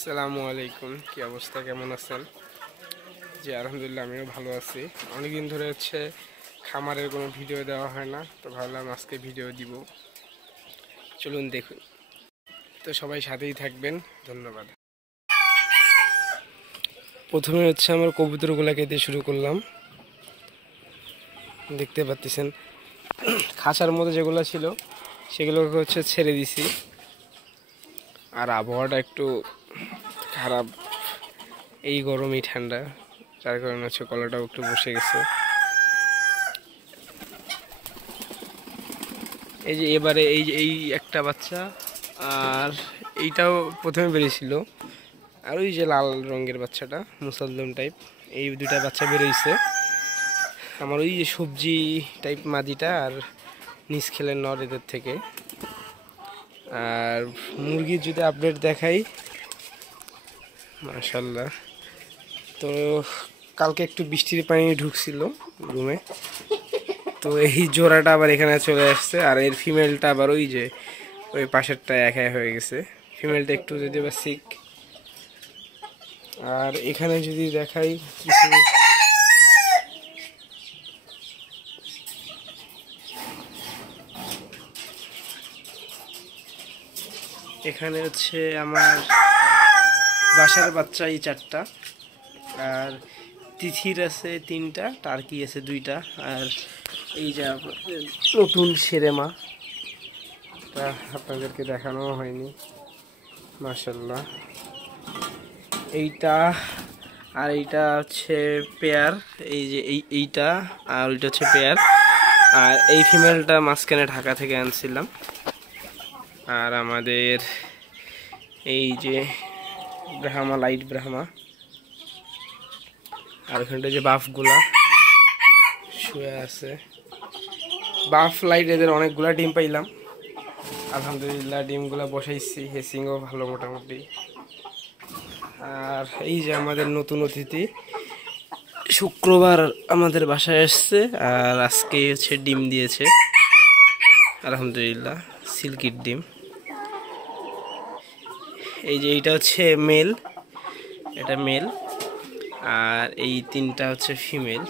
আসসালামু আলাইকুম, কি অবস্থা, কেমন আছেন? জি আলহামদুলিল্লাহ, আমিও ভালো আছি। অনেকদিন ধরে খামারের কোনো ভিডিও দেওয়া হয় না, তো ভাবলাম আজকে ভিডিও দিব। চলুন দেখুন। তো সবাই সাথেই থাকবেন, ধন্যবাদ। প্রথমে আমার কবুতরগুলোকে দিয়ে শুরু করলাম। দেখতে পাচ্ছেন খাঁচার মধ্যে যেগুলো ছিল সেগুলোকে ছেড়ে দিছি। আর আবহাওয়াটা একটু খারাপ, এই গরমই ঠান্ডা, যার কারণে গলাটাও একটু বসে গেছে। এই যে এবারে এই একটা বাচ্চা, আর এইটাও প্রথমে বেরিয়েছিল, আর ওই যে লাল রঙের বাচ্চাটা মুসলদম টাইপ, এই দুইটা বাচ্চা বেরিয়েছে। আমার ওই যে সবজি টাইপ মাদিটা আর নিচ খেলের নর এদের থেকে। আর মুরগির যদি আপডেট দেখাই, মাশাল্লাহ, তো কালকে একটু বৃষ্টির পানি ঢুকছিল রুমে, তো এই জোড়াটা আবার এখানে চলে আসছে। আর এর ফিমেলটা আবার ওই পাশেরটা একাই হয়ে গেছে। ফিমেলটা একটু যদি বা সিক। আর এখানে যদি দেখাই কিছু, এখানে আমার বাসার বাচ্চা এই 4টা, আর তিথির আছে 3টা, টার্কি আছে 2টা, আর এই যে নতুন সেরেমা, তা আপনাদেরকে দেখানো হয়নি। মাশাল্লাহ, এইটা আর এইটা পেয়ার, এই যে এইটা আর ওইটা পেয়ার। আর এই ফিমেলটা মাঝখানে ঢাকা থেকে আনছিলাম। আর আমাদের এই যে ব্রাহ্মা, লাইট ব্রাহ্মা, আর ওখানটা যে বাফগুলা শুয়ে আছে, বাফ লাইট, এদের অনেকগুলা ডিম পাইলাম আলহামদুলিল্লাহ। ডিমগুলা বসাইছি, হেসিংও ভালো মোটামুটি। আর এই যে আমাদের নতুন অতিথি শুক্রবার আমাদের বাসায় আসছে, আর আজকে ডিম দিয়েছে আলহামদুলিল্লাহ, সিল্কির ডিম। এই যে এইটা মেল, এটা মেল, আর এই 3টা ফিমেল।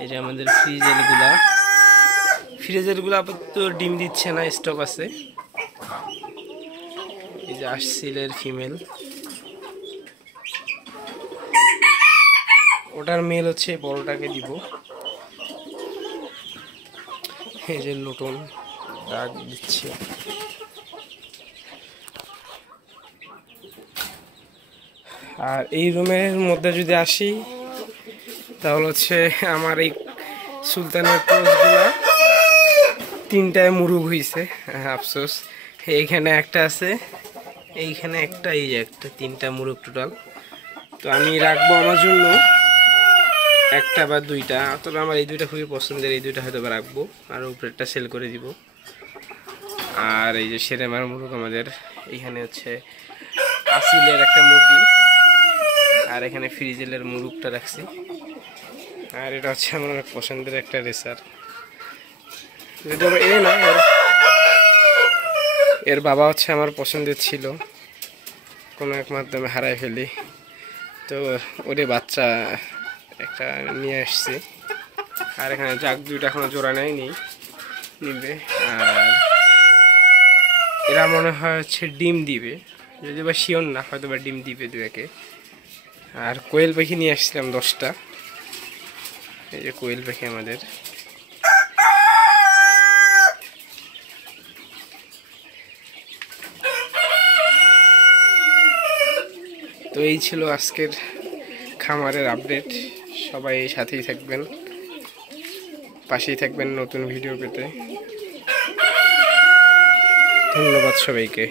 এই যে আমাদের ফ্রিজেরগুলা আপাতত ডিম দিচ্ছে না, স্টক আছে। এই যে আসছিলের ফিমেল, ওটার মেল বড়টাকে দিব। এই যে নতুন ডাক দিচ্ছে। আর এই রুমের মধ্যে যদি আসি, তাহলে আমার এই সুলতানের ক্রসগুলা 3টায় মুরুগ হয়েছে, আফসোস। এইখানে একটা আছে, এইখানে একটা, এই যে একটা, 3টা মুরুগ টোটাল। তো আমি রাখবো আমার জন্য 1টা বা 2টা, তবে আমার এই 2টা খুবই পছন্দের, এই 2টা হয়তো রাখবো, আর উপরেরটা সেল করে দিব। আর এই যে সেরেমার মুরুগ আমাদের, এইখানে আসিলের একটা মুরগি, আর এখানে ফ্রিজেলের মুরুগটা রাখছি। আর এটা আমার অনেক পছন্দের একটা রেসার, যদি আবার না এর বাবা আমার পছন্দের ছিল, কোনো এক মাধ্যমে হারাই ফেলি, তো ওরে বাচ্চা একটা নিয়ে আসছি। আর এখানে জাগ 2টা এখনো জোড়া নেয়নি, নিবে। আর এরা মনে হয় ডিম দিবে, যদি বা শিওর না, হয়তো বা ডিম দিবে 2-1-এ। আর কোয়েল পাখি নিয়ে আসছিলাম 10টা, এই যে কোয়েল পাখি আমাদের। তো এই ছিল আজকের খামারের আপডেট। সবাই সাথেই থাকবেন, পাশেই থাকবেন নতুন ভিডিও পেতে। ধন্যবাদ সবাইকে।